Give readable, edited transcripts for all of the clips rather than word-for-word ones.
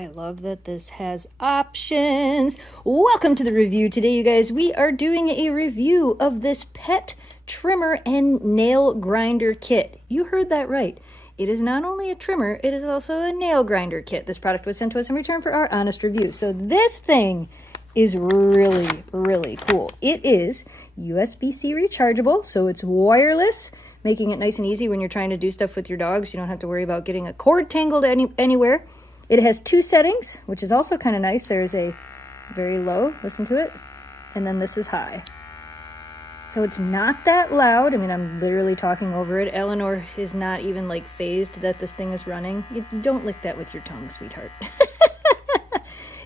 I love that this has options. Welcome to the review today, you guys. We are doing a review of this pet trimmer and nail grinder kit. You heard that right. It is not only a trimmer, it is also a nail grinder kit. This product was sent to us in return for our honest review. So this thing is really, really cool. It is USB-C rechargeable, so it's wireless, making it nice and easy when you're trying to do stuff with your dogs. You don't have to worry about getting a cord tangled anywhere. It has two settings, which is also kind of nice. There's a very low, listen to it, and then this is high. So it's not that loud. I mean, I'm literally talking over it. Eleanor is not even like phased that this thing is running. You don't lick that with your tongue, sweetheart.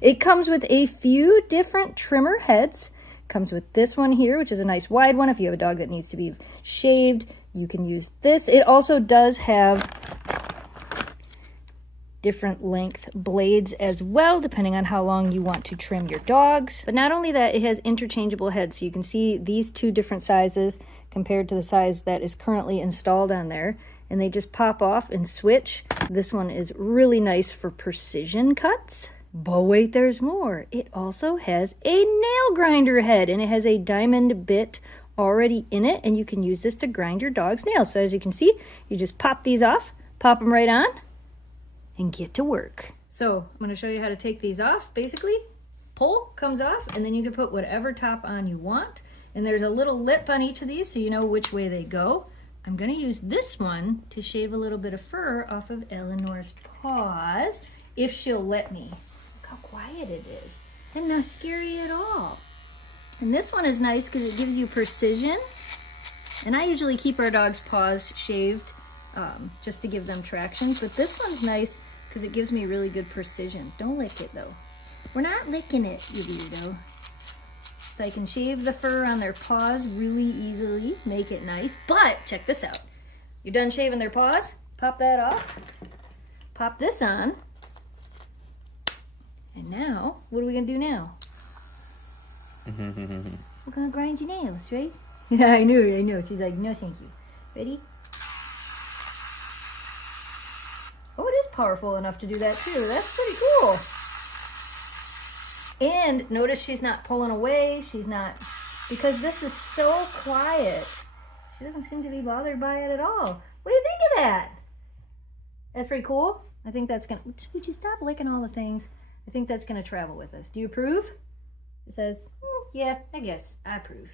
It comes with a few different trimmer heads. Comes with this one here, which is a nice wide one. If you have a dog that needs to be shaved, you can use this. It also does have different length blades as well, depending on how long you want to trim your dogs. But not only that, it has interchangeable heads. So you can see these two different sizes compared to the size that is currently installed on there. And they just pop off and switch. This one is really nice for precision cuts. But wait, there's more. It also has a nail grinder head, and it has a diamond bit already in it, and you can use this to grind your dog's nails. So as you can see, you just pop these off, pop them right on, and get to work. So I'm going to show you how to take these off. Basically, pull comes off, and then you can put whatever top on you want. And there's a little lip on each of these so you know which way they go. I'm going to use this one to shave a little bit of fur off of Eleanor's paws, if she'll let me. How quiet it is and not scary at all. And this one is nice because it gives you precision, and I usually keep our dog's paws shaved just to give them traction, but this one's nice because it gives me really good precision. Don't lick it though. We're not licking it, you weirdo. So I can shave the fur on their paws really easily, make it nice. But check this out. You're done shaving their paws, pop that off, pop this on. And now, what are we going to do now? We're going to grind your nails, right? Yeah, I know. She's like, no, thank you. Ready? Oh, it is powerful enough to do that, too. That's pretty cool. And notice she's not pulling away. She's not, because this is so quiet. She doesn't seem to be bothered by it at all. What do you think of that? That's pretty cool. I think that's going to, would you stop licking all the things? I think that's going to travel with us. Do you approve? It says, yeah, I guess I approve.